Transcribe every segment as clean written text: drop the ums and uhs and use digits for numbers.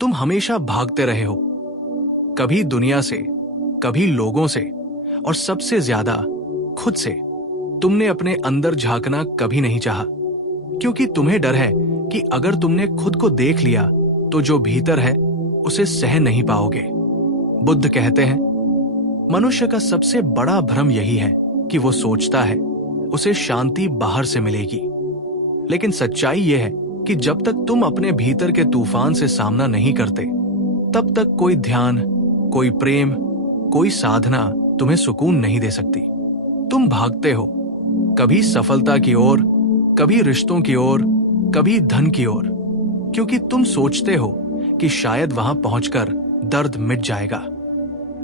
तुम हमेशा भागते रहे हो, कभी दुनिया से, कभी लोगों से, और सबसे ज्यादा खुद से। तुमने अपने अंदर झांकना कभी नहीं चाहा, क्योंकि तुम्हें डर है कि अगर तुमने खुद को देख लिया तो जो भीतर है उसे सह नहीं पाओगे। बुद्ध कहते हैं, मनुष्य का सबसे बड़ा भ्रम यही है कि वो सोचता है उसे शांति बाहर से मिलेगी। लेकिन सच्चाई यह है कि जब तक तुम अपने भीतर के तूफान से सामना नहीं करते, तब तक कोई ध्यान, कोई प्रेम, कोई साधना तुम्हें सुकून नहीं दे सकती। तुम भागते हो, कभी सफलता की ओर, कभी रिश्तों की ओर, कभी धन की ओर, क्योंकि तुम सोचते हो कि शायद वहां पहुंचकर दर्द मिट जाएगा।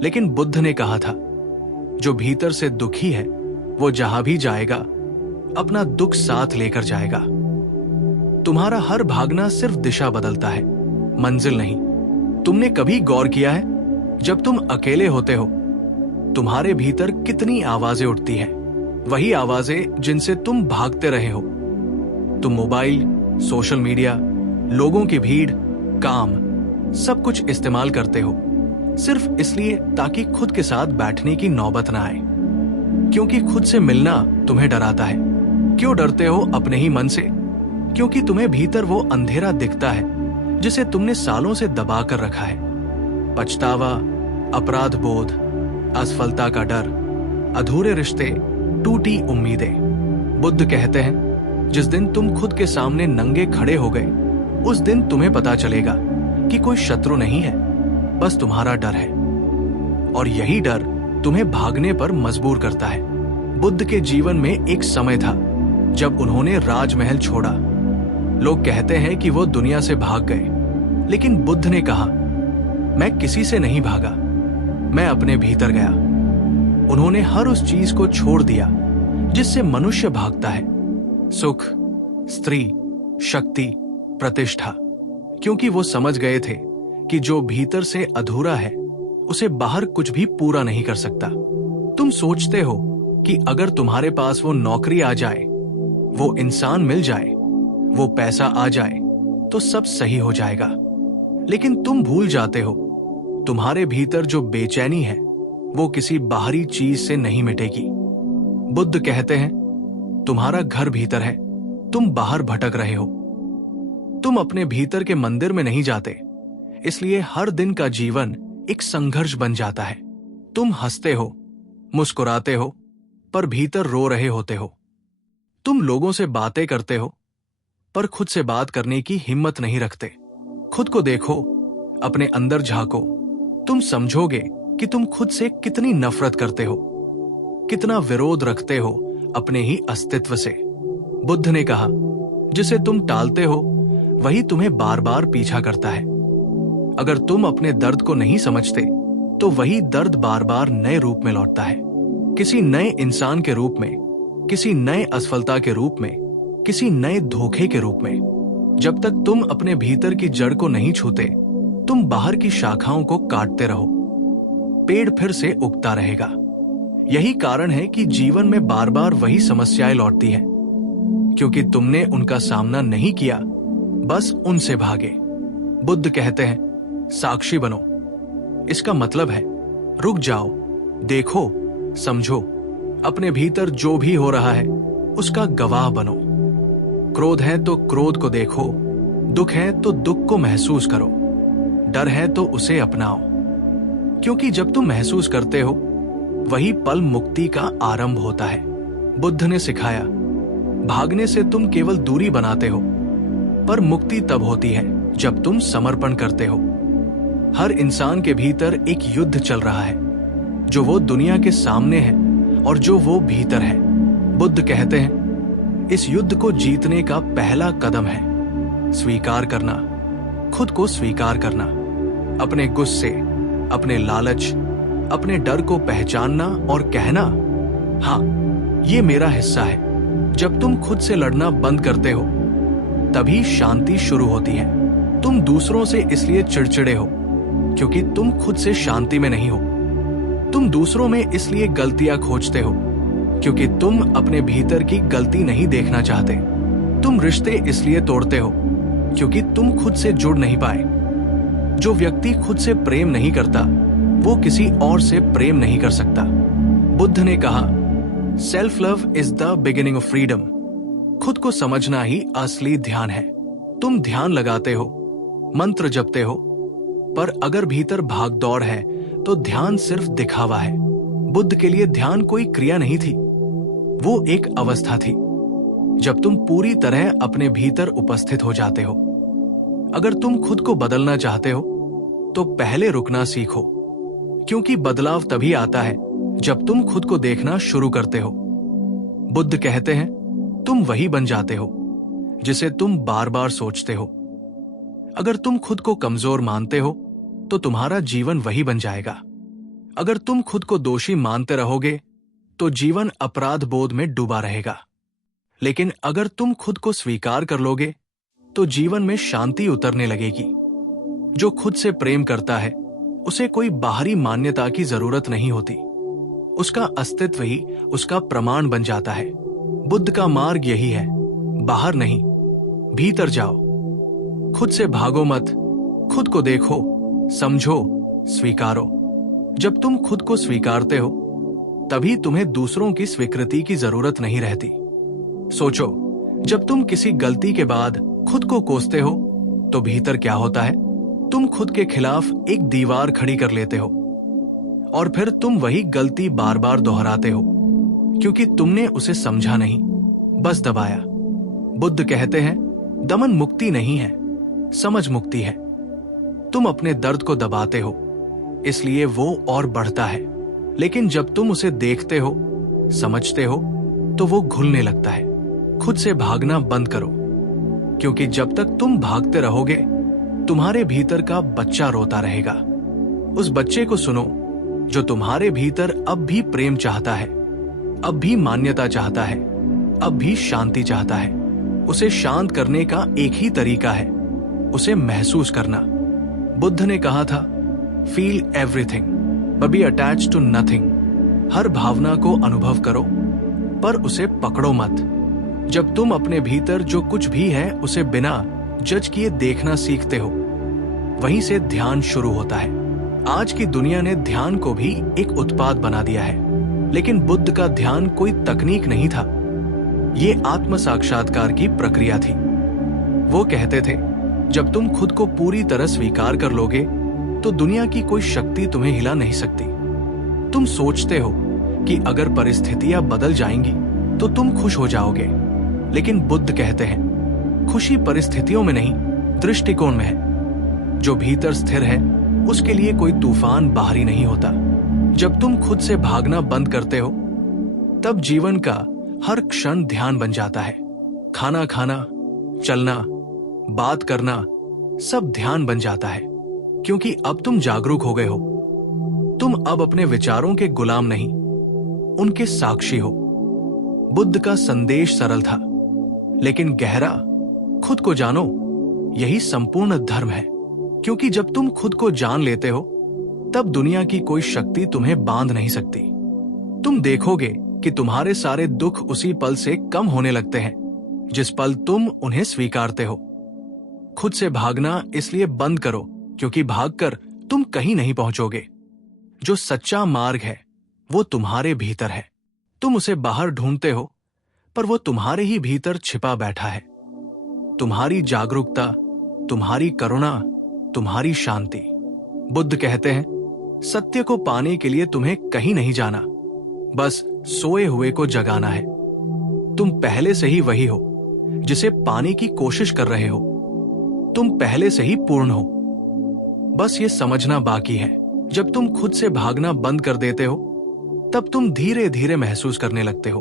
लेकिन बुद्ध ने कहा था, जो भीतर से दुखी है वो जहां भी जाएगा अपना दुख साथ लेकर जाएगा। तुम्हारा हर भागना सिर्फ दिशा बदलता है, मंजिल नहीं। तुमने कभी गौर किया है, जब तुम अकेले होते हो तुम्हारे भीतर कितनी आवाजें उठती हैं? वही आवाजें जिनसे तुम भागते रहे हो। तुम मोबाइल, सोशल मीडिया, लोगों की भीड़, काम, सब कुछ इस्तेमाल करते हो सिर्फ इसलिए ताकि खुद के साथ बैठने की नौबत ना आए। क्योंकि खुद से मिलना तुम्हें डराता है। क्यों डरते हो अपने ही मन से? क्योंकि तुम्हें भीतर वो अंधेरा दिखता है जिसे तुमने सालों से दबा कर रखा है। पछतावा, अपराध बोध, असफलता का डर, अधूरे रिश्ते, टूटी उम्मीदें। बुद्ध कहते हैं, जिस दिन तुम खुद के सामने नंगे खड़े हो गए, उस दिन तुम्हें पता चलेगा कि कोई शत्रु नहीं है, बस तुम्हारा डर है। और यही डर तुम्हें भागने पर मजबूर करता है। बुद्ध के जीवन में एक समय था जब उन्होंने राजमहल छोड़ा। लोग कहते हैं कि वो दुनिया से भाग गए, लेकिन बुद्ध ने कहा, मैं किसी से नहीं भागा, मैं अपने भीतर गया। उन्होंने हर उस चीज को छोड़ दिया जिससे मनुष्य भागता है, सुख, स्त्री, शक्ति, प्रतिष्ठा, क्योंकि वो समझ गए थे कि जो भीतर से अधूरा है उसे बाहर कुछ भी पूरा नहीं कर सकता। तुम सोचते हो कि अगर तुम्हारे पास वो नौकरी आ जाए, वो इंसान मिल जाए, वो पैसा आ जाए तो सब सही हो जाएगा। लेकिन तुम भूल जाते हो, तुम्हारे भीतर जो बेचैनी है वो किसी बाहरी चीज से नहीं मिटेगी। बुद्ध कहते हैं, तुम्हारा घर भीतर है, तुम बाहर भटक रहे हो। तुम अपने भीतर के मंदिर में नहीं जाते, इसलिए हर दिन का जीवन एक संघर्ष बन जाता है। तुम हंसते हो, मुस्कुराते हो, पर भीतर रो रहे होते हो। तुम लोगों से बातें करते हो, पर खुद से बात करने की हिम्मत नहीं रखते। खुद को देखो, अपने अंदर झांको, तुम समझोगे कि तुम खुद से कितनी नफरत करते हो, कितना विरोध रखते हो अपने ही अस्तित्व से। बुद्ध ने कहा, जिसे तुम टालते हो वही तुम्हें बार बार पीछा करता है। अगर तुम अपने दर्द को नहीं समझते तो वही दर्द बार बार नए रूप में लौटता है, किसी नए इंसान के रूप में, किसी नए असफलता के रूप में, किसी नए धोखे के रूप में। जब तक तुम अपने भीतर की जड़ को नहीं छूते, तुम बाहर की शाखाओं को काटते रहो, पेड़ फिर से उगता रहेगा। यही कारण है कि जीवन में बार बार वही समस्याएं लौटती हैं, क्योंकि तुमने उनका सामना नहीं किया, बस उनसे भागे। बुद्ध कहते हैं, साक्षी बनो। इसका मतलब है रुक जाओ, देखो, समझो, अपने भीतर जो भी हो रहा है उसका गवाह बनो। क्रोध है तो क्रोध को देखो, दुख है तो दुख को महसूस करो, डर है तो उसे अपनाओ। क्योंकि जब तुम महसूस करते हो, वही पल मुक्ति का आरंभ होता है। बुद्ध ने सिखाया, भागने से तुम केवल दूरी बनाते हो, पर मुक्ति तब होती है जब तुम समर्पण करते हो। हर इंसान के भीतर एक युद्ध चल रहा है, जो वो दुनिया के सामने है और जो वो भीतर है। बुद्ध कहते हैं, इस युद्ध को जीतने का पहला कदम है स्वीकार करना, खुद को स्वीकार करना, अपने गुस्से, अपने लालच, अपने डर को पहचानना और कहना, हाँ, ये मेरा हिस्सा है। जब तुम खुद से लड़ना बंद करते हो, तभी शांति शुरू होती है। तुम दूसरों से इसलिए चिड़चिड़े हो क्योंकि तुम खुद से शांति में नहीं हो। तुम दूसरों में इसलिए गलतियां खोजते हो क्योंकि तुम अपने भीतर की गलती नहीं देखना चाहते। तुम रिश्ते इसलिए तोड़ते हो क्योंकि तुम खुद से जुड़ नहीं पाए। जो व्यक्ति खुद से प्रेम नहीं करता वो किसी और से प्रेम नहीं कर सकता। बुद्ध ने कहा, self love is the beginning of freedom. खुद को समझना ही असली ध्यान है। तुम ध्यान लगाते हो, मंत्र जपते हो, पर अगर भीतर भागदौड़ है तो ध्यान सिर्फ दिखावा है। बुद्ध के लिए ध्यान कोई क्रिया नहीं थी, वो एक अवस्था थी जब तुम पूरी तरह अपने भीतर उपस्थित हो जाते हो। अगर तुम खुद को बदलना चाहते हो तो पहले रुकना सीखो, क्योंकि बदलाव तभी आता है जब तुम खुद को देखना शुरू करते हो। बुद्ध कहते हैं, तुम वही बन जाते हो जिसे तुम बार बार सोचते हो। अगर तुम खुद को कमजोर मानते हो तो तुम्हारा जीवन वही बन जाएगा। अगर तुम खुद को दोषी मानते रहोगे तो जीवन अपराध बोध में डूबा रहेगा। लेकिन अगर तुम खुद को स्वीकार कर लोगे तो जीवन में शांति उतरने लगेगी। जो खुद से प्रेम करता है उसे कोई बाहरी मान्यता की जरूरत नहीं होती, उसका अस्तित्व ही उसका प्रमाण बन जाता है। बुद्ध का मार्ग यही है, बाहर नहीं, भीतर जाओ। खुद से भागो मत, खुद को देखो, समझो, स्वीकारो। जब तुम खुद को स्वीकारते हो तभी तुम्हें दूसरों की स्वीकृति की जरूरत नहीं रहती। सोचो, जब तुम किसी गलती के बाद खुद को कोसते हो तो भीतर क्या होता है? तुम खुद के खिलाफ एक दीवार खड़ी कर लेते हो और फिर तुम वही गलती बार बार दोहराते हो, क्योंकि तुमने उसे समझा नहीं, बस दबाया। बुद्ध कहते हैं, दमन मुक्ति नहीं है, समझ मुक्ति है। तुम अपने दर्द को दबाते हो इसलिए वो और बढ़ता है, लेकिन जब तुम उसे देखते हो, समझते हो तो वो घुलने लगता है। खुद से भागना बंद करो, क्योंकि जब तक तुम भागते रहोगे तुम्हारे भीतर का बच्चा रोता रहेगा। उस बच्चे को सुनो जो तुम्हारे भीतर अब भी प्रेम चाहता है, अब भी मान्यता चाहता है, अब भी शांति चाहता है। उसे शांत करने का एक ही तरीका है, उसे महसूस करना। बुद्ध ने कहा था, feel everything but be attached to nothing. हर भावना को अनुभव करो पर उसे पकड़ो मत। जब तुम अपने भीतर जो कुछ भी है उसे बिना जज किए देखना सीखते हो, वहीं से ध्यान शुरू होता है। आज की दुनिया ने ध्यान को भी एक उत्पाद बना दिया है, लेकिन बुद्ध का ध्यान कोई तकनीक नहीं था, ये आत्म साक्षात्कार की प्रक्रिया थी। वो कहते थे, जब तुम खुद को पूरी तरह स्वीकार कर लोगे तो दुनिया की कोई शक्ति तुम्हें हिला नहीं सकती। तुम सोचते हो कि अगर परिस्थितियां बदल जाएंगी तो तुम खुश हो जाओगे, लेकिन बुद्ध कहते हैं, खुशी परिस्थितियों में नहीं, दृष्टिकोण में है। जो भीतर स्थिर है उसके लिए कोई तूफान बाहरी नहीं होता। जब तुम खुद से भागना बंद करते हो तब जीवन का हर क्षण ध्यान बन जाता है। खाना खाना, चलना, बात करना, सब ध्यान बन जाता है, क्योंकि अब तुम जागरूक हो गए हो। तुम अब अपने विचारों के गुलाम नहीं, उनके साक्षी हो। बुद्ध का संदेश सरल था लेकिन गहरा। खुद को जानो, यही संपूर्ण धर्म है, क्योंकि जब तुम खुद को जान लेते हो तब दुनिया की कोई शक्ति तुम्हें बांध नहीं सकती। तुम देखोगे कि तुम्हारे सारे दुख उसी पल से कम होने लगते हैं जिस पल तुम उन्हें स्वीकारते हो। खुद से भागना इसलिए बंद करो क्योंकि भागकर तुम कहीं नहीं पहुंचोगे। जो सच्चा मार्ग है वो तुम्हारे भीतर है। तुम उसे बाहर ढूंढते हो पर वो तुम्हारे ही भीतर छिपा बैठा है। तुम्हारी जागरूकता, तुम्हारी करुणा, तुम्हारी शांति। बुद्ध कहते हैं, सत्य को पाने के लिए तुम्हें कहीं नहीं जाना, बस सोए हुए को जगाना है। तुम पहले से ही वही हो जिसे पाने की कोशिश कर रहे हो। तुम पहले से ही पूर्ण हो, बस ये समझना बाकी है। जब तुम खुद से भागना बंद कर देते हो तब तुम धीरे धीरे महसूस करने लगते हो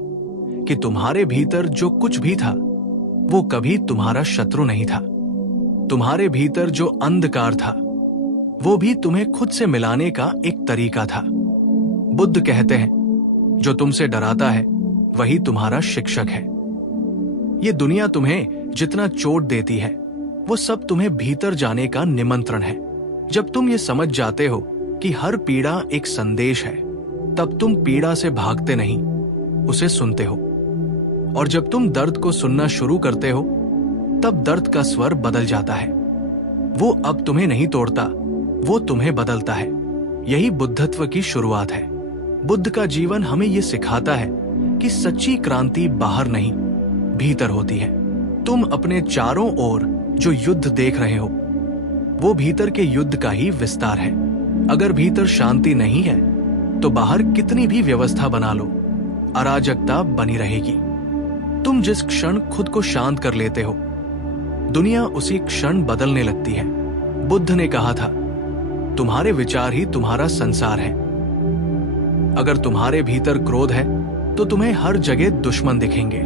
कि तुम्हारे भीतर जो कुछ भी था वो कभी तुम्हारा शत्रु नहीं था। तुम्हारे भीतर जो अंधकार था वो भी तुम्हें खुद से मिलाने का एक तरीका था। बुद्ध कहते हैं, जो तुमसे डराता है वही तुम्हारा शिक्षक है। ये दुनिया तुम्हें जितना चोट देती है वो सब तुम्हें भीतर जाने का निमंत्रण है। जब तुम ये समझ जाते हो कि हर पीड़ा एक संदेश है, तब तुम पीड़ा से भागते नहीं, उसे सुनते हो। और जब तुम दर्द को सुनना शुरू करते हो तब दर्द का स्वर बदल जाता है। वो अब तुम्हें नहीं तोड़ता, वो तुम्हें बदलता है। यही बुद्धत्व की शुरुआत है। बुद्ध का जीवन हमें ये सिखाता है कि सच्ची क्रांति बाहर नहीं, भीतर होती है। तुम अपने चारों ओर जो युद्ध देख रहे हो, वो भीतर के युद्ध का ही विस्तार है। अगर भीतर शांति नहीं है तो बाहर कितनी भी व्यवस्था बना लो, अराजकता बनी रहेगी। तुम जिस क्षण खुद को शांत कर लेते हो, दुनिया उसी क्षण बदलने लगती है। बुद्ध ने कहा था, तुम्हारे विचार ही तुम्हारा संसार है। अगर तुम्हारे भीतर क्रोध है तो तुम्हें हर जगह दुश्मन दिखेंगे।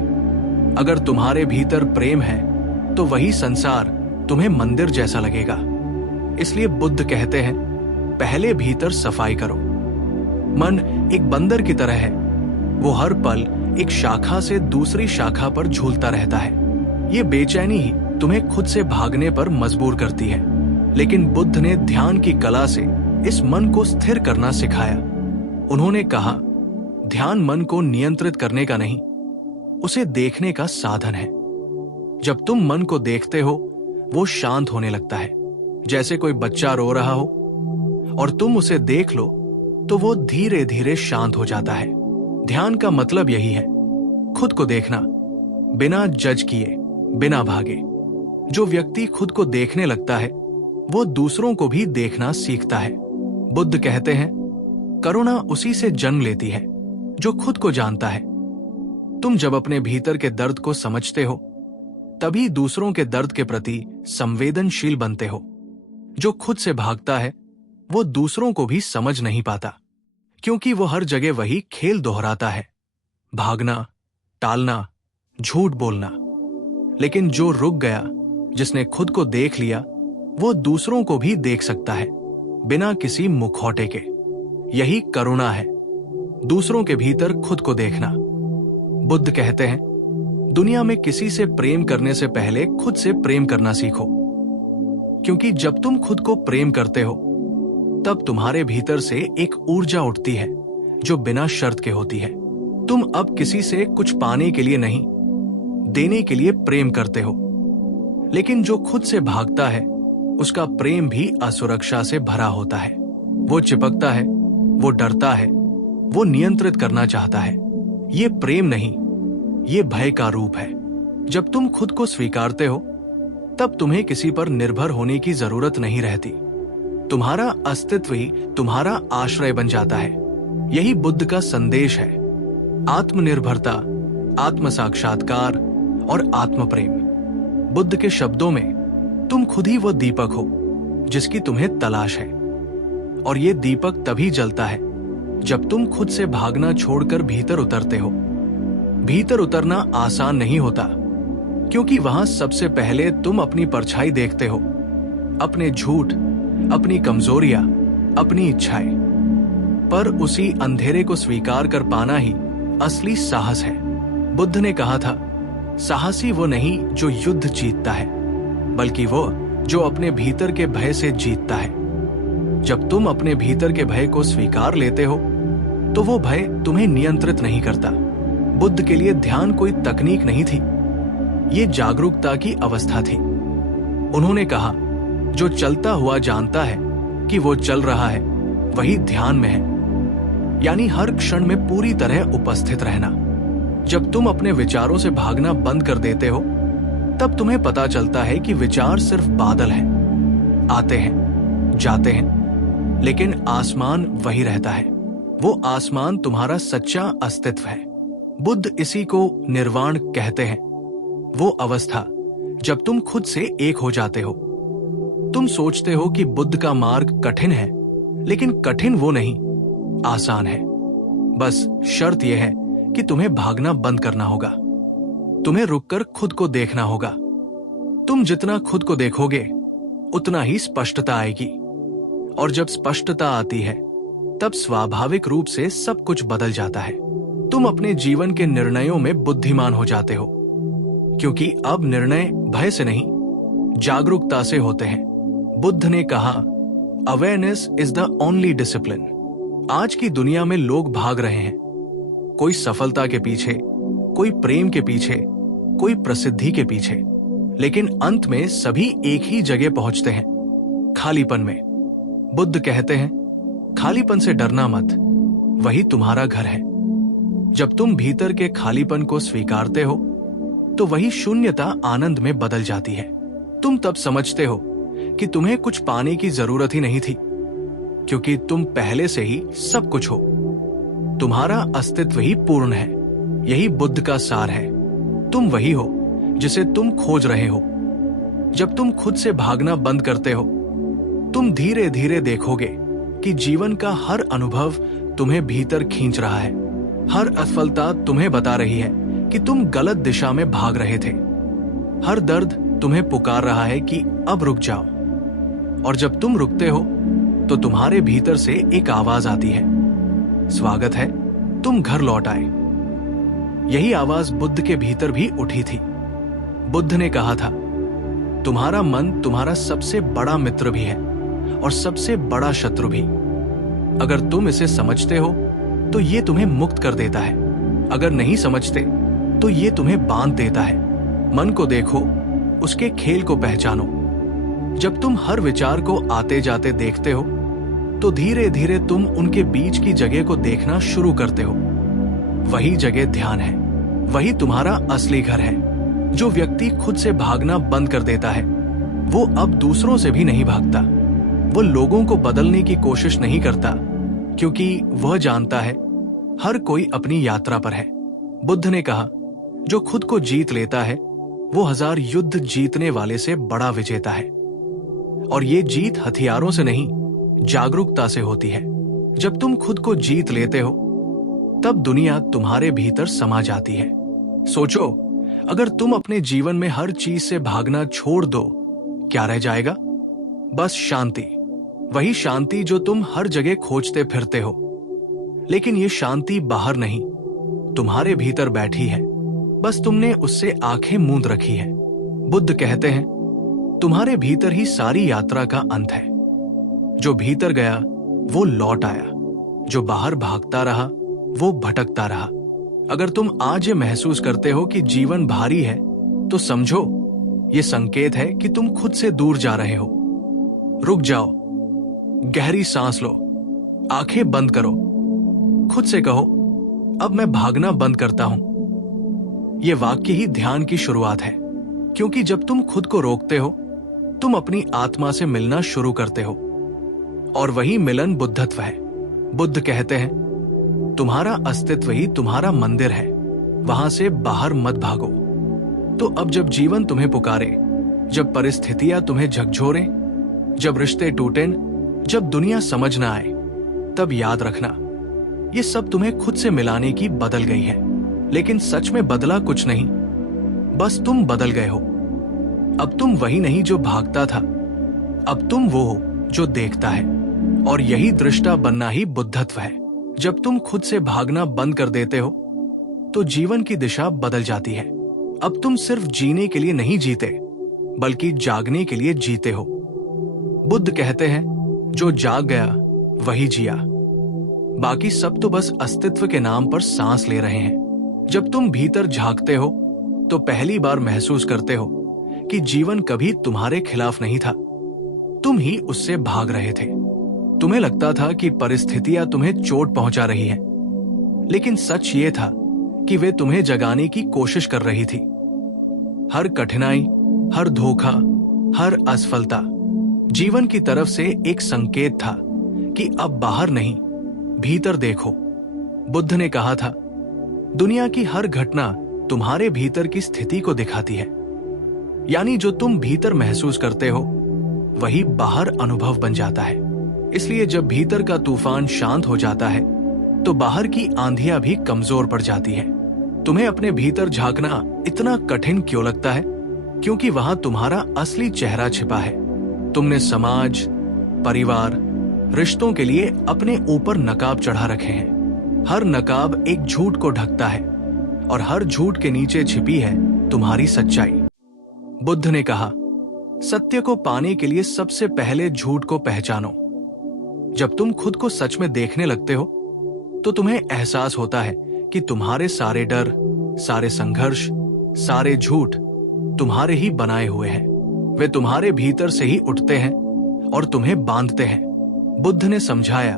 अगर तुम्हारे भीतर प्रेम है तो वही संसार तुम्हें मंदिर जैसा लगेगा। इसलिए बुद्ध कहते हैं, पहले भीतर सफाई करो। मन एक बंदर की तरह है, वो हर पल एक शाखा से दूसरी शाखा पर झूलता रहता है। ये बेचैनी ही तुम्हें खुद से भागने पर मजबूर करती है। लेकिन बुद्ध ने ध्यान की कला से इस मन को स्थिर करना सिखाया। उन्होंने कहा, ध्यान मन को नियंत्रित करने का नहीं, उसे देखने का साधन है। जब तुम मन को देखते हो, वो शांत होने लगता है। जैसे कोई बच्चा रो रहा हो और तुम उसे देख लो तो वो धीरे धीरे शांत हो जाता है। ध्यान का मतलब यही है, खुद को देखना, बिना जज किए, बिना भागे। जो व्यक्ति खुद को देखने लगता है, वो दूसरों को भी देखना सीखता है। बुद्ध कहते हैं, करुणा उसी से जन्म लेती है जो खुद को जानता है। तुम जब अपने भीतर के दर्द को समझते हो, तभी दूसरों के दर्द के प्रति संवेदनशील बनते हो। जो खुद से भागता है, वो दूसरों को भी समझ नहीं पाता, क्योंकि वो हर जगह वही खेल दोहराता है, भागना, टालना, झूठ बोलना। लेकिन जो रुक गया, जिसने खुद को देख लिया, वो दूसरों को भी देख सकता है, बिना किसी मुखौटे के। यही करुणा है, दूसरों के भीतर खुद को देखना। बुद्ध कहते हैं, दुनिया में किसी से प्रेम करने से पहले खुद से प्रेम करना सीखो, क्योंकि जब तुम खुद को प्रेम करते हो, तब तुम्हारे भीतर से एक ऊर्जा उठती है जो बिना शर्त के होती है। तुम अब किसी से कुछ पाने के लिए नहीं, देने के लिए प्रेम करते हो। लेकिन जो खुद से भागता है, उसका प्रेम भी असुरक्षा से भरा होता है। वो चिपकता है, वो डरता है, वो नियंत्रित करना चाहता है। ये प्रेम नहीं, ये भय का रूप है। जब तुम खुद को स्वीकारते हो, तब तुम्हें किसी पर निर्भर होने की जरूरत नहीं रहती। तुम्हारा अस्तित्व ही तुम्हारा आश्रय बन जाता है। यही बुद्ध का संदेश है, आत्मनिर्भरता, आत्म साक्षात्कार और आत्म प्रेम। बुद्ध के शब्दों में, तुम खुद ही वो दीपक हो जिसकी तुम्हें तलाश है। और ये दीपक तभी जलता है जब तुम खुद से भागना छोड़कर भीतर उतरते हो। भीतर उतरना आसान नहीं होता, क्योंकि वहां सबसे पहले तुम अपनी परछाई देखते हो, अपने झूठ, अपनी कमजोरियां, अपनी इच्छाएं। पर उसी अंधेरे को स्वीकार कर पाना ही असली साहस है। बुद्ध ने कहा था, साहसी वो नहीं जो युद्ध जीतता है, बल्कि वो जो अपने भीतर के भय से जीतता है। जब तुम अपने भीतर के भय को स्वीकार लेते हो, तो वो भय तुम्हें नियंत्रित नहीं करता। बुद्ध के लिए ध्यान कोई तकनीक नहीं थी, ये जागरूकता की अवस्था थी। उन्होंने कहा, जो चलता हुआ जानता है कि वो चल रहा है, वही ध्यान में है। यानी हर क्षण में पूरी तरह उपस्थित रहना। जब तुम अपने विचारों से भागना बंद कर देते हो, तब तुम्हें पता चलता है कि विचार सिर्फ बादल हैं, आते हैं, जाते हैं, लेकिन आसमान वही रहता है। वो आसमान तुम्हारा सच्चा अस्तित्व है। बुद्ध इसी को निर्वाण कहते हैं, वो अवस्था जब तुम खुद से एक हो जाते हो। तुम सोचते हो कि बुद्ध का मार्ग कठिन है, लेकिन कठिन वो नहीं, आसान है। बस शर्त यह है कि तुम्हें भागना बंद करना होगा, तुम्हें रुककर खुद को देखना होगा। तुम जितना खुद को देखोगे, उतना ही स्पष्टता आएगी। और जब स्पष्टता आती है, तब स्वाभाविक रूप से सब कुछ बदल जाता है। तुम अपने जीवन के निर्णयों में बुद्धिमान हो जाते हो, क्योंकि अब निर्णय भय से नहीं, जागरूकता से होते हैं। बुद्ध ने कहा, awareness is the only discipline. आज की दुनिया में लोग भाग रहे हैं, कोई सफलता के पीछे, कोई प्रेम के पीछे, कोई प्रसिद्धि के पीछे, लेकिन अंत में सभी एक ही जगह पहुंचते हैं, खालीपन में। बुद्ध कहते हैं, खालीपन से डरना मत, वही तुम्हारा घर है। जब तुम भीतर के खालीपन को स्वीकारते हो तो वही शून्यता आनंद में बदल जाती है। तुम तब समझते हो कि तुम्हें कुछ पाने की जरूरत ही नहीं थी, क्योंकि तुम पहले से ही सब कुछ हो। तुम्हारा अस्तित्व ही पूर्ण है। यही बुद्ध का सार है। तुम वही हो जिसे तुम खोज रहे हो। जब तुम खुद से भागना बंद करते हो, तुम धीरे धीरे देखोगे कि जीवन का हर अनुभव तुम्हें भीतर खींच रहा है। हर असफलता तुम्हें बता रही है कि तुम गलत दिशा में भाग रहे थे। हर दर्द तुम्हें पुकार रहा है कि अब रुक जाओ। और जब तुम रुकते हो तो तुम्हारे भीतर से एक आवाज आती है, स्वागत है, तुम घर लौट आए। यही आवाज बुद्ध के भीतर भी उठी थी। बुद्ध ने कहा था, तुम्हारा मन तुम्हारा सबसे बड़ा मित्र भी है और सबसे बड़ा शत्रु भी। अगर तुम इसे समझते हो तो ये तुम्हें मुक्त कर देता है, अगर नहीं समझते तो ये तुम्हें बांध देता है। मन को देखो, उसके खेल को पहचानो। जब तुम हर विचार को आते जाते देखते हो तो धीरे धीरे तुम उनके बीच की जगह को देखना शुरू करते हो। वही जगह ध्यान है, वही तुम्हारा असली घर है। जो व्यक्ति खुद से भागना बंद कर देता है वो अब दूसरों से भी नहीं भागता। वो लोगों को बदलने की कोशिश नहीं करता, क्योंकि वह जानता है हर कोई अपनी यात्रा पर है। बुद्ध ने कहा, जो खुद को जीत लेता है वो 1000 युद्ध जीतने वाले से बड़ा विजेता है। और ये जीत हथियारों से नहीं, जागरूकता से होती है। जब तुम खुद को जीत लेते हो तब दुनिया तुम्हारे भीतर समा जाती है। सोचो, अगर तुम अपने जीवन में हर चीज से भागना छोड़ दो, क्या रह जाएगा? बस शांति। वही शांति जो तुम हर जगह खोजते फिरते हो। लेकिन ये शांति बाहर नहीं, तुम्हारे भीतर बैठी है, बस तुमने उससे आंखें मूंद रखी है। बुद्ध कहते हैं, तुम्हारे भीतर ही सारी यात्रा का अंत है। जो भीतर गया वो लौट आया, जो बाहर भागता रहा वो भटकता रहा। अगर तुम आज ये महसूस करते हो कि जीवन भारी है तो समझो, ये संकेत है कि तुम खुद से दूर जा रहे हो। रुक जाओ, गहरी सांस लो, आंखें बंद करो, खुद से कहो, अब मैं भागना बंद करता हूं। ये वाक्य ही ध्यान की शुरुआत है, क्योंकि जब तुम खुद को रोकते हो तुम अपनी आत्मा से मिलना शुरू करते हो, और वही मिलन बुद्धत्व है। बुद्ध कहते हैं, तुम्हारा अस्तित्व ही तुम्हारा मंदिर है, वहां से बाहर मत भागो। तो अब जब जीवन तुम्हें पुकारे, जब परिस्थितियां तुम्हें झकझोरे, जब रिश्ते टूटे, जब दुनिया समझ ना आए, तब याद रखना, ये सब तुम्हें खुद से मिलाने की बदल गई है। लेकिन सच में बदला कुछ नहीं, बस तुम बदल गए हो। अब तुम वही नहीं जो भागता था, अब तुम वो हो जो देखता है। और यही दृष्टा बनना ही बुद्धत्व है। जब तुम खुद से भागना बंद कर देते हो तो जीवन की दिशा बदल जाती है। अब तुम सिर्फ जीने के लिए नहीं जीते, बल्कि जागने के लिए जीते हो। बुद्ध कहते हैं, जो जाग गया वही जिया, बाकी सब तो बस अस्तित्व के नाम पर सांस ले रहे हैं। जब तुम भीतर झांकते हो तो पहली बार महसूस करते हो कि जीवन कभी तुम्हारे खिलाफ नहीं था, तुम ही उससे भाग रहे थे। तुम्हें लगता था कि परिस्थितियां तुम्हें चोट पहुंचा रही हैं, लेकिन सच ये था कि वे तुम्हें जगाने की कोशिश कर रही थी। हर कठिनाई, हर धोखा, हर असफलता जीवन की तरफ से एक संकेत था कि अब बाहर नहीं, भीतर देखो। बुद्ध ने कहा था, दुनिया की हर घटना तुम्हारे भीतर की स्थिति को दिखाती है। यानी जो तुम भीतर महसूस करते हो वही बाहर अनुभव बन जाता है। इसलिए जब भीतर का तूफान शांत हो जाता है तो बाहर की आंधियां भी कमजोर पड़ जाती है। तुम्हें अपने भीतर झांकना इतना कठिन क्यों लगता है? क्योंकि वहां तुम्हारा असली चेहरा छिपा है। तुमने समाज, परिवार, रिश्तों के लिए अपने ऊपर नकाब चढ़ा रखे हैं। हर नकाब एक झूठ को ढकता है और हर झूठ के नीचे छिपी है तुम्हारी सच्चाई। बुद्ध ने कहा, सत्य को पाने के लिए सबसे पहले झूठ को पहचानो। जब तुम खुद को सच में देखने लगते हो तो तुम्हें एहसास होता है कि तुम्हारे सारे डर, सारे संघर्ष, सारे झूठ तुम्हारे ही बनाए हुए हैं। वे तुम्हारे भीतर से ही उठते हैं और तुम्हें बांधते हैं। बुद्ध ने समझाया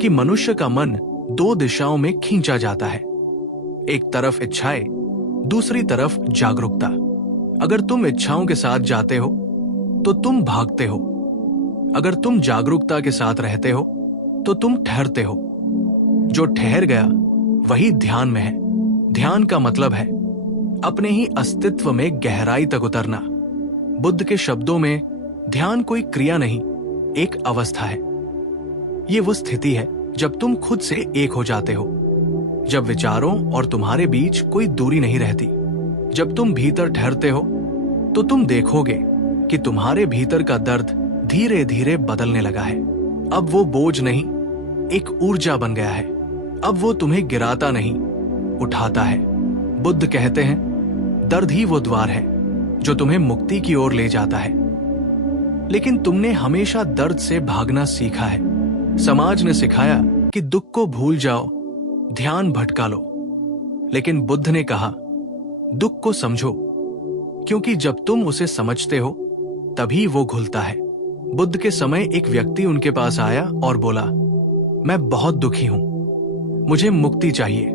कि मनुष्य का मन दो दिशाओं में खींचा जाता है, एक तरफ इच्छाएं, दूसरी तरफ जागरूकता। अगर तुम इच्छाओं के साथ जाते हो तो तुम भागते हो, अगर तुम जागरूकता के साथ रहते हो तो तुम ठहरते हो। जो ठहर गया वही ध्यान में है। ध्यान का मतलब है अपने ही अस्तित्व में गहराई तक उतरना। बुद्ध के शब्दों में ध्यान कोई क्रिया नहीं, एक अवस्था है। ये वो स्थिति है जब तुम खुद से एक हो जाते हो, जब विचारों और तुम्हारे बीच कोई दूरी नहीं रहती। जब तुम भीतर ठहरते हो तो तुम देखोगे कि तुम्हारे भीतर का दर्द धीरे धीरे बदलने लगा है। अब वो बोझ नहीं, एक ऊर्जा बन गया है। अब वो तुम्हें गिराता नहीं, उठाता है। बुद्ध कहते हैं, दर्द ही वो द्वार है जो तुम्हें मुक्ति की ओर ले जाता है। लेकिन तुमने हमेशा दर्द से भागना सीखा है। समाज ने सिखाया कि दुख को भूल जाओ, ध्यान भटका लो। लेकिन बुद्ध ने कहा, दुख को समझो, क्योंकि जब तुम उसे समझते हो तभी वो घुलता है। बुद्ध के समय एक व्यक्ति उनके पास आया और बोला, मैं बहुत दुखी हूं, मुझे मुक्ति चाहिए।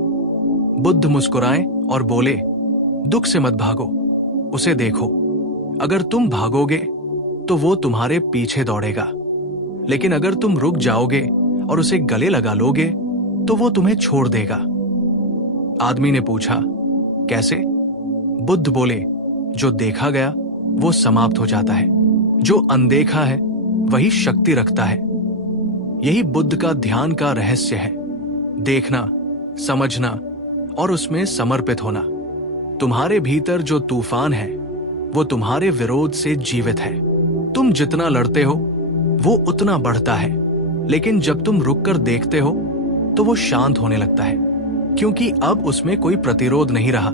बुद्ध मुस्कुराए और बोले, दुख से मत भागो, उसे देखो। अगर तुम भागोगे तो वो तुम्हारे पीछे दौड़ेगा, लेकिन अगर तुम रुक जाओगे और उसे गले लगा लोगे तो वो तुम्हें छोड़ देगा। आदमी ने पूछा, कैसे? बुद्ध बोले, जो देखा गया वो समाप्त हो जाता है, जो अनदेखा है वही शक्ति रखता है। यही बुद्ध का ध्यान का रहस्य है, देखना, समझना और उसमें समर्पित होना। तुम्हारे भीतर जो तूफान है वो तुम्हारे विरोध से जीवित है। तुम जितना लड़ते हो वो उतना बढ़ता है, लेकिन जब तुम रुककर देखते हो तो वो शांत होने लगता है, क्योंकि अब उसमें कोई प्रतिरोध नहीं रहा।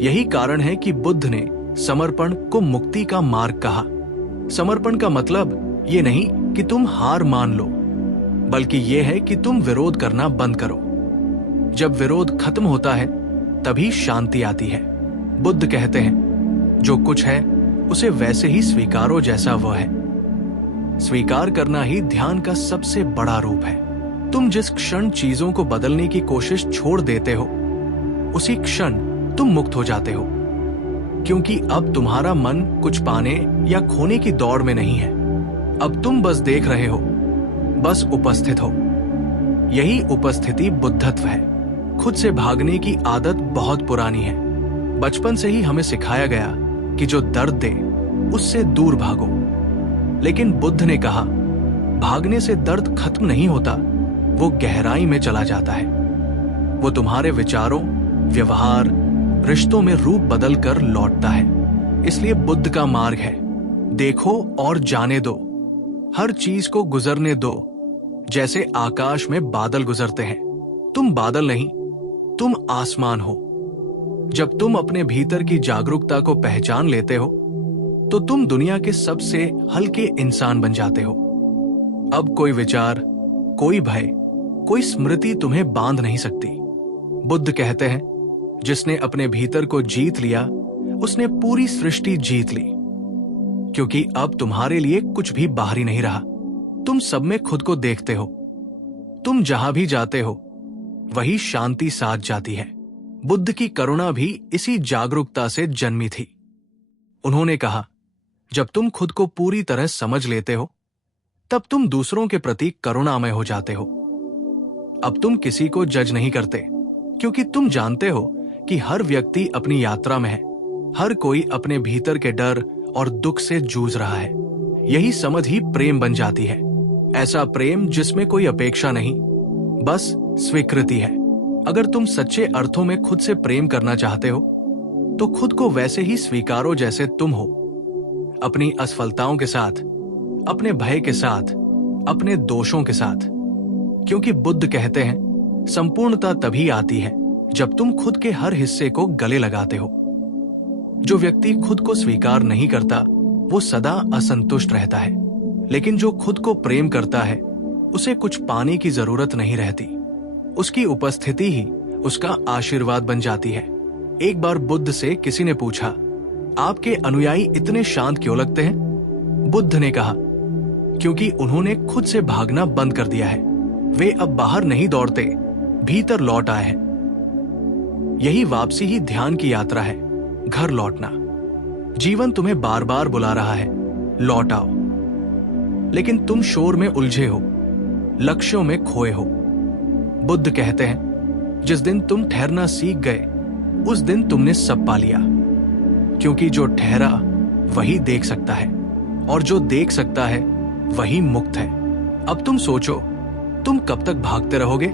यही कारण है कि बुद्ध ने समर्पण को मुक्ति का मार्ग कहा। समर्पण का मतलब ये नहीं कि तुम हार मान लो, बल्कि ये है कि तुम विरोध करना बंद करो। जब विरोध खत्म होता है तभी शांति आती है। बुद्ध कहते हैं, जो कुछ है उसे वैसे ही स्वीकारो जैसा वह है। स्वीकार करना ही ध्यान का सबसे बड़ा रूप है। तुम जिस क्षण चीजों को बदलने की कोशिश छोड़ देते हो, उसी क्षण तुम मुक्त हो जाते हो, क्योंकि अब तुम्हारा मन कुछ पाने या खोने की दौड़ में नहीं है। अब तुम बस देख रहे हो, बस उपस्थित हो। यही उपस्थिति बुद्धत्व है। खुद से भागने की आदत बहुत पुरानी है। बचपन से ही हमें सिखाया गया कि जो दर्द दे उससे दूर भागो। लेकिन बुद्ध ने कहा, भागने से दर्द खत्म नहीं होता, वो गहराई में चला जाता है। वो तुम्हारे विचारों, व्यवहार, रिश्तों में रूप बदल कर लौटता है। इसलिए बुद्ध का मार्ग है, देखो और जाने दो। हर चीज को गुजरने दो, जैसे आकाश में बादल गुजरते हैं। तुम बादल नहीं, तुम आसमान हो। जब तुम अपने भीतर की जागरूकता को पहचान लेते हो तो तुम दुनिया के सबसे हल्के इंसान बन जाते हो। अब कोई विचार, कोई भय, कोई स्मृति तुम्हें बांध नहीं सकती। बुद्ध कहते हैं, जिसने अपने भीतर को जीत लिया उसने पूरी सृष्टि जीत ली, क्योंकि अब तुम्हारे लिए कुछ भी बाहरी नहीं रहा। तुम सब में खुद को देखते हो। तुम जहां भी जाते हो वही शांति साथ जाती है। बुद्ध की करुणा भी इसी जागरूकता से जन्मी थी। उन्होंने कहा, जब तुम खुद को पूरी तरह समझ लेते हो तब तुम दूसरों के प्रति करुणामय हो जाते हो। अब तुम किसी को जज नहीं करते, क्योंकि तुम जानते हो कि हर व्यक्ति अपनी यात्रा में है। हर कोई अपने भीतर के डर और दुख से जूझ रहा है। यही समझ ही प्रेम बन जाती है। ऐसा प्रेम जिसमें कोई अपेक्षा नहीं, बस स्वीकृति है। अगर तुम सच्चे अर्थों में खुद से प्रेम करना चाहते हो तो खुद को वैसे ही स्वीकारो जैसे तुम हो, अपनी असफलताओं के साथ, अपने भय के साथ, अपने दोषों के साथ। क्योंकि बुद्ध कहते हैं, संपूर्णता तभी आती है जब तुम खुद के हर हिस्से को गले लगाते हो। जो व्यक्ति खुद को स्वीकार नहीं करता वो सदा असंतुष्ट रहता है, लेकिन जो खुद को प्रेम करता है उसे कुछ पाने की जरूरत नहीं रहती। उसकी उपस्थिति ही उसका आशीर्वाद बन जाती है। एक बार बुद्ध से किसी ने पूछा, आपके अनुयायी इतने शांत क्यों लगते हैं? बुद्ध ने कहा, क्योंकि उन्होंने खुद से भागना बंद कर दिया है। वे अब बाहर नहीं दौड़ते, भीतर लौट आए हैं। यही वापसी ही ध्यान की यात्रा है, घर लौटना। जीवन तुम्हें बार बार बुला रहा है, लौट आओ। लेकिन तुम शोर में उलझे हो, लक्ष्यों में खोए हो। बुद्ध कहते हैं, जिस दिन तुम ठहरना सीख गए उस दिन तुमने सब पा लिया। क्योंकि जो ठहरा वही देख सकता है, और जो देख सकता है वही मुक्त है। अब तुम सोचो, तुम कब तक भागते रहोगे?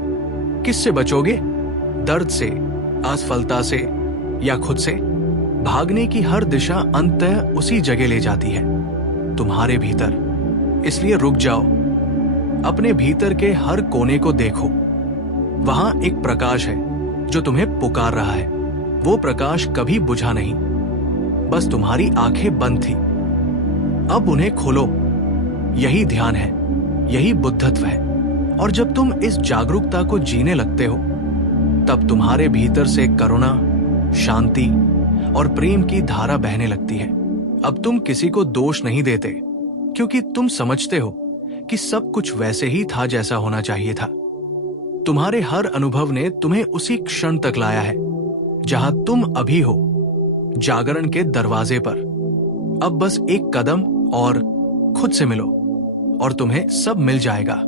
किससे बचोगे? दर्द से, असफलता से, या खुद से? भागने की हर दिशा अंततः उसी जगह ले जाती है, तुम्हारे भीतर। इसलिए रुक जाओ, अपने भीतर के हर कोने को देखो। वहां एक प्रकाश है जो तुम्हें पुकार रहा है। वो प्रकाश कभी बुझा नहीं, बस तुम्हारी आंखें बंद थी। अब उन्हें खोलो। यही ध्यान है, यही बुद्धत्व है। और जब तुम इस जागरूकता को जीने लगते हो, तब तुम्हारे भीतर से करुणा, शांति और प्रेम की धारा बहने लगती है। अब तुम किसी को दोष नहीं देते, क्योंकि तुम समझते हो कि सब कुछ वैसे ही था जैसा होना चाहिए था। तुम्हारे हर अनुभव ने तुम्हें उसी क्षण तक लाया है जहां तुम अभी हो, जागरण के दरवाजे पर। अब बस एक कदम और खुद से मिलो, और तुम्हें सब मिल जाएगा।